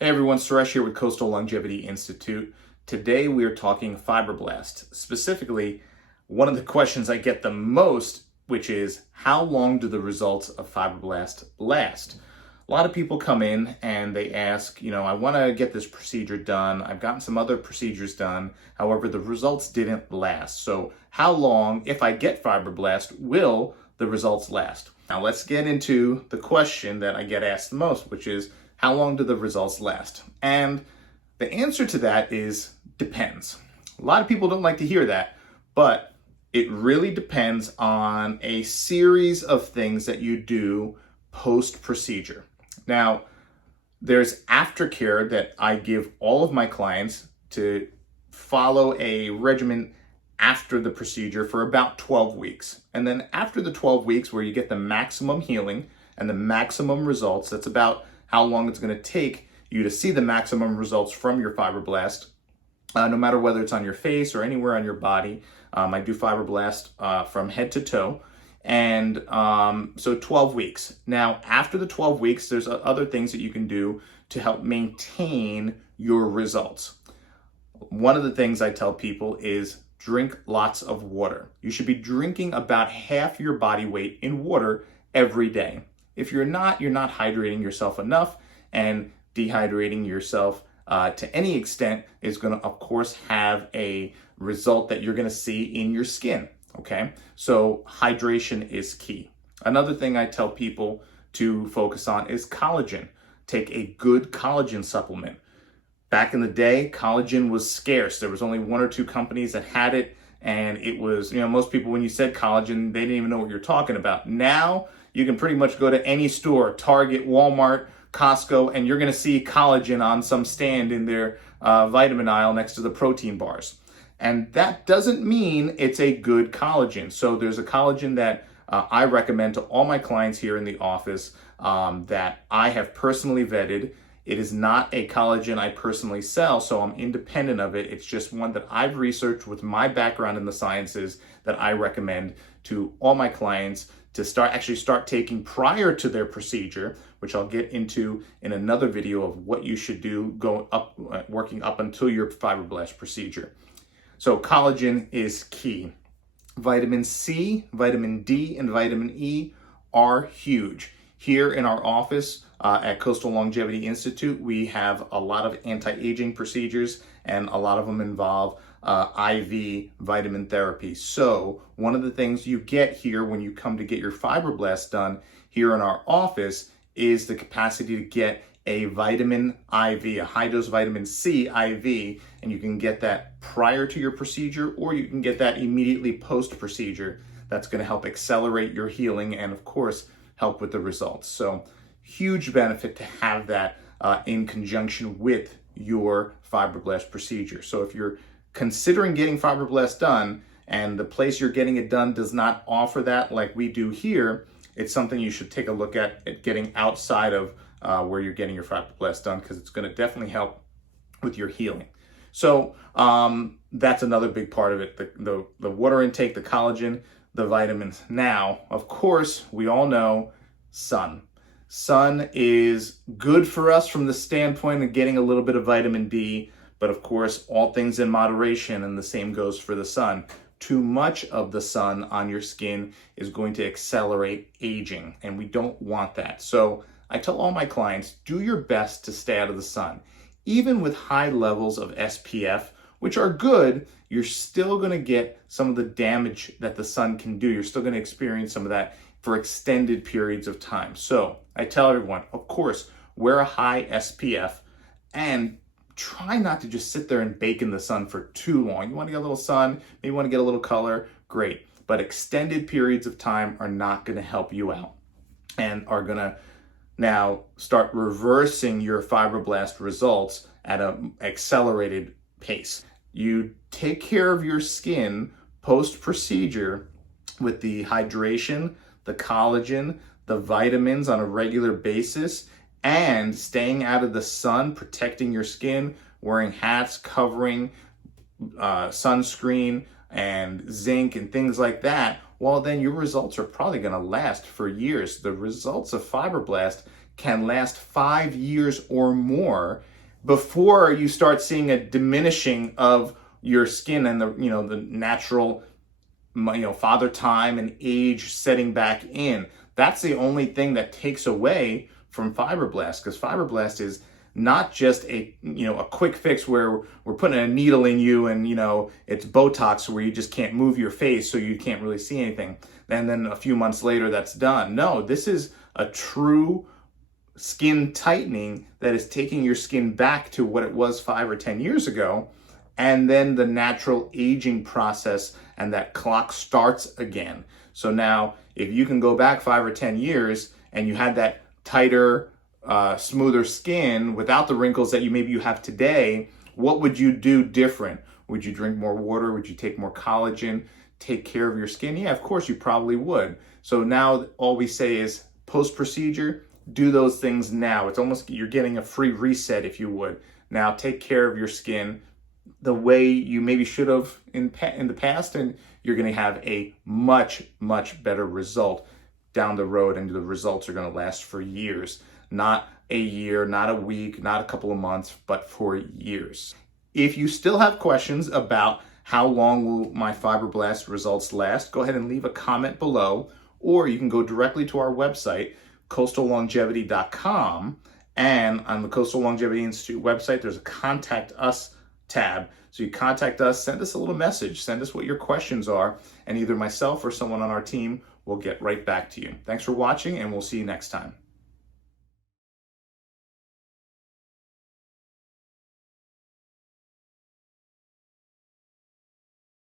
Hey everyone, Suresh here with Coastal Longevity Institute. Today we are talking fibroblast. Specifically, one of the questions I get the most, which is how long do the results of fibroblast last? A lot of people come in and they ask, I want to get this procedure done. I've gotten some other procedures done. However, the results didn't last. So how long, if I get fibroblast, will the results last? Now let's get into the question that I get asked the most, which is, how long do the results last? And the answer to that is depends. A lot of people don't like to hear that, but it really depends on a series of things that you do post-procedure. Now, there's aftercare that I give all of my clients to follow a regimen after the procedure for about 12 weeks. And then after the 12 weeks where you get the maximum healing and the maximum results, that's about how long it's going to take you to see the maximum results from your fibroblast, no matter whether it's on your face or anywhere on your body. I do fibroblast from head to toe. And so 12 weeks. Now, after the 12 weeks, there's other things that you can do to help maintain your results. One of the things I tell people is drink lots of water. You should be drinking about half your body weight in water every day. If you're not hydrating yourself enough, and dehydrating yourself to any extent is going to, of course, have a result that you're going to see in your skin. Okay, so hydration is key. Another thing I tell people to focus on is collagen. Take a good collagen supplement. Back in the day, collagen was scarce. There was only one or two companies that had it, and it was, most people, when you said collagen, they didn't even know what you're talking about. Now, you can pretty much go to any store, Target, Walmart, Costco, and you're going to see collagen on some stand in their vitamin aisle next to the protein bars. And that doesn't mean it's a good collagen. So there's a collagen that I recommend to all my clients here in the office that I have personally vetted. It is not a collagen I personally sell, so I'm independent of it. It's just one that I've researched with my background in the sciences that I recommend to all my clients to start taking prior to their procedure, which I'll get into in another video of what you should do working up until your fibroblast procedure. So collagen is key. Vitamin C, vitamin D, and vitamin E are huge. Here in our office at Coastal Longevity Institute, we have a lot of anti-aging procedures, and a lot of them involve IV vitamin therapy. So one of the things you get here when you come to get your fibroblast done here in our office is the capacity to get a vitamin IV, a high-dose vitamin C IV, and you can get that prior to your procedure, or you can get that immediately post-procedure. That's going to help accelerate your healing and, of course, help with the results. So huge benefit to have that in conjunction with your fibroblast procedure. So if you're considering getting fibroblast done and the place you're getting it done does not offer that like we do here, it's something you should take a look at getting outside of where you're getting your fibroblast done, because it's going to definitely help with your healing. So that's another big part of it, the water intake, the collagen, the vitamins. Now, of course, we all know sun. Sun is good for us from the standpoint of getting a little bit of vitamin D, but of course, all things in moderation, and the same goes for the sun. Too much of the sun on your skin is going to accelerate aging, and we don't want that. So I tell all my clients, do your best to stay out of the sun. Even with high levels of SPF, which are good, you're still going to get some of the damage that the sun can do. You're still going to experience some of that for extended periods of time. So I tell everyone, of course, wear a high SPF and try not to just sit there and bake in the sun for too long. You want to get a little sun, maybe you want to get a little color, great. But extended periods of time are not going to help you out and are going to now start reversing your fibroblast results at an accelerated pace. You take care of your skin post-procedure with the hydration, the collagen, the vitamins on a regular basis, and staying out of the sun, protecting your skin, wearing hats, covering, sunscreen, and zinc and things like that, well, then your results are probably going to last for years. The results of fibroblast can last 5 years or more before you start seeing a diminishing of your skin and the natural father time and age setting back in. That's the only thing that takes away from fibroblast, because fibroblast is not just a quick fix where we're putting a needle in you and it's Botox where you just can't move your face so you can't really see anything, and then a few months later that's done. No, this is a true skin tightening that is taking your skin back to what it was 5 or 10 years ago, and then the natural aging process and that clock starts again. So now if you can go back 5 or 10 years and you had that tighter, smoother skin without the wrinkles that maybe you have today, what would you do different? Would you drink more water? Would you take more collagen? Take care of your skin? Yeah, of course you probably would. So now all we say is post-procedure, do those things now. It's almost, you're getting a free reset, if you would. Now take care of your skin the way you maybe should have in the past, and you're going to have a much, much better result down the road, and the results are going to last for years. Not a year, not a week, not a couple of months, but for years. If you still have questions about how long will my fibroblast results last, go ahead and leave a comment below, or you can go directly to our website, coastallongevity.com, and on the Coastal Longevity Institute website, there's a Contact Us tab. So you contact us, send us a little message, send us what your questions are, and either myself or someone on our team will get right back to you. Thanks for watching, and we'll see you next time.